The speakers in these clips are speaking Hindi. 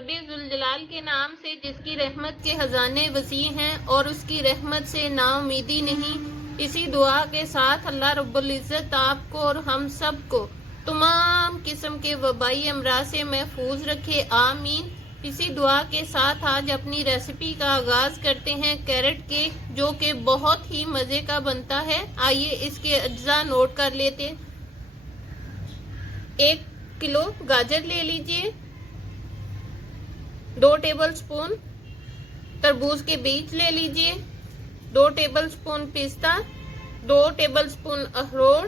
रब्बी जुल जलाल के नाम से जिसकी रहमत के खजाने वसी हैं और उसकी रहमत से नाउमीदी नहीं। इसी दुआ के साथ अल्लाह रब्बुल इज़्ज़त आपको और हम सब को तमाम किस्म के वबाई अमराज से महफूज रखे, आमीन। इसी दुआ के साथ आज अपनी रेसिपी का आगाज करते हैं कैरेट केक, जो कि बहुत ही मज़े का बनता है। आइए इसके अज्जा नोट कर लेते। 1 किलो गाजर ले लीजिए, 2 टेबलस्पून तरबूज के बीज ले लीजिए, 2 टेबलस्पून पिस्ता, 2 टेबलस्पून अखरोट,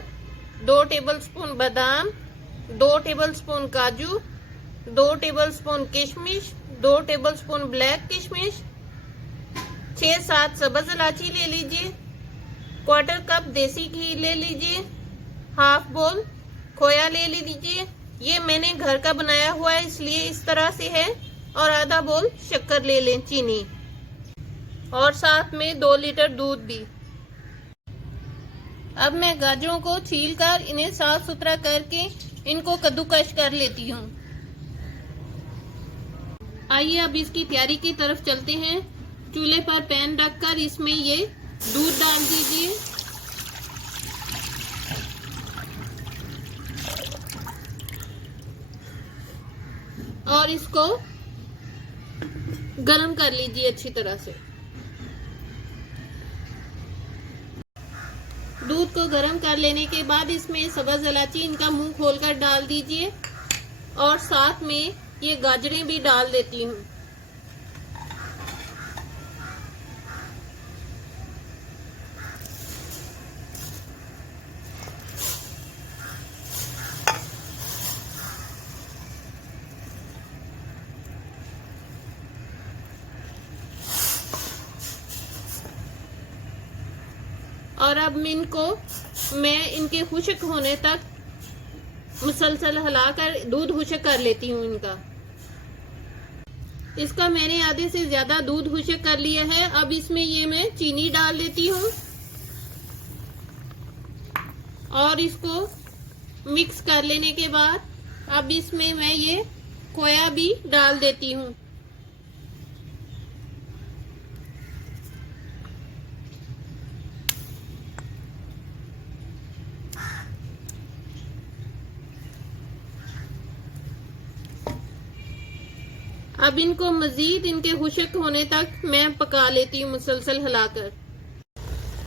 2 टेबलस्पून बादाम, 2 टेबलस्पून काजू, 2 टेबलस्पून किशमिश, 2 टेबलस्पून ब्लैक किशमिश, 6-7 सब्ज इलायची ले लीजिए, 1/4 कप देसी घी ले लीजिए, हाफ बोल खोया ले लीजिए। ये मैंने घर का बनाया हुआ है इसलिए इस तरह से है। और आधा बोल शक्कर ले लें, चीनी, और साथ में 2 लीटर दूध भी। अब मैं गाजरों को छीलकर इन्हें साफ सुथरा करके इनको कद्दूकश कर लेती हूँ। आइए अब इसकी तैयारी की तरफ चलते हैं। चूल्हे पर पैन रखकर इसमें ये दूध डाल दीजिए। और इसको गरम कर लीजिए अच्छी तरह से। दूध को गरम कर लेने के बाद इसमें सब्ज इलायची इनका मुंह खोलकर डाल दीजिए और साथ में ये गाजरें भी डाल देती हूँ। और अब मैं इनके खुश्क होने तक मुसलसल हिलाकर दूध खुश्क कर लेती हूँ इनका। इसका मैंने आधे से ज्यादा दूध खुश्क कर लिया है। अब इसमें ये मैं चीनी डाल देती हूँ और इसको मिक्स कर लेने के बाद अब इसमें मैं ये खोया भी डाल देती हूँ। अब इनको मजीद इनके खुश्क होने तक मैं पका लेती हूँ मुसलसल हिलाकर।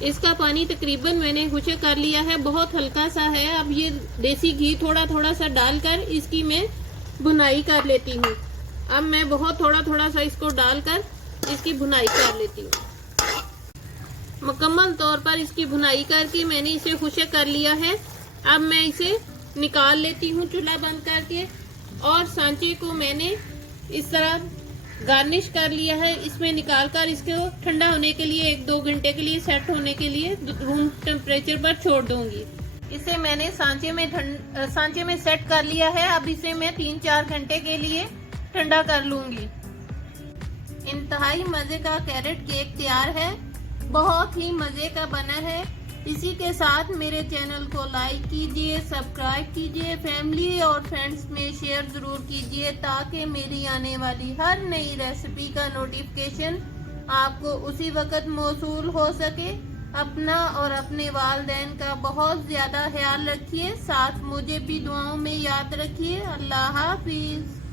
इसका पानी तकरीबन मैंने खुश्क कर लिया है, बहुत हल्का सा है। अब ये देसी घी थोड़ा थोड़ा सा डालकर इसकी मैं भुनाई कर लेती हूँ। अब मैं बहुत थोड़ा थोड़ा सा इसको डालकर इसकी भुनाई कर लेती हूँ। मुकम्मल तौर पर इसकी भुनाई करके मैंने इसे खुश्क कर लिया है। अब मैं इसे निकाल लेती हूँ चूल्हा बंद करके, और सांचे को मैंने इस तरह गार्निश कर लिया है। इसमें निकालकर इसको ठंडा होने के लिए 1-2 घंटे के लिए सेट होने के लिए रूम टेम्परेचर पर छोड़ दूंगी। इसे मैंने सांचे में सेट कर लिया है। अब इसे मैं 3-4 घंटे के लिए ठंडा कर लूंगी। इंतहाई मजे का कैरेट केक तैयार है, बहुत ही मजे का बना है। इसी के साथ मेरे चैनल को लाइक कीजिए, सब्सक्राइब कीजिए, फैमिली और फ्रेंड्स में शेयर ज़रूर कीजिए ताकि मेरी आने वाली हर नई रेसिपी का नोटिफिकेशन आपको उसी वक्त मौसूल हो सके। अपना और अपने वालिदैन का बहुत ज़्यादा ख्याल रखिए, साथ मुझे भी दुआओं में याद रखिए। अल्लाह हाफिज़।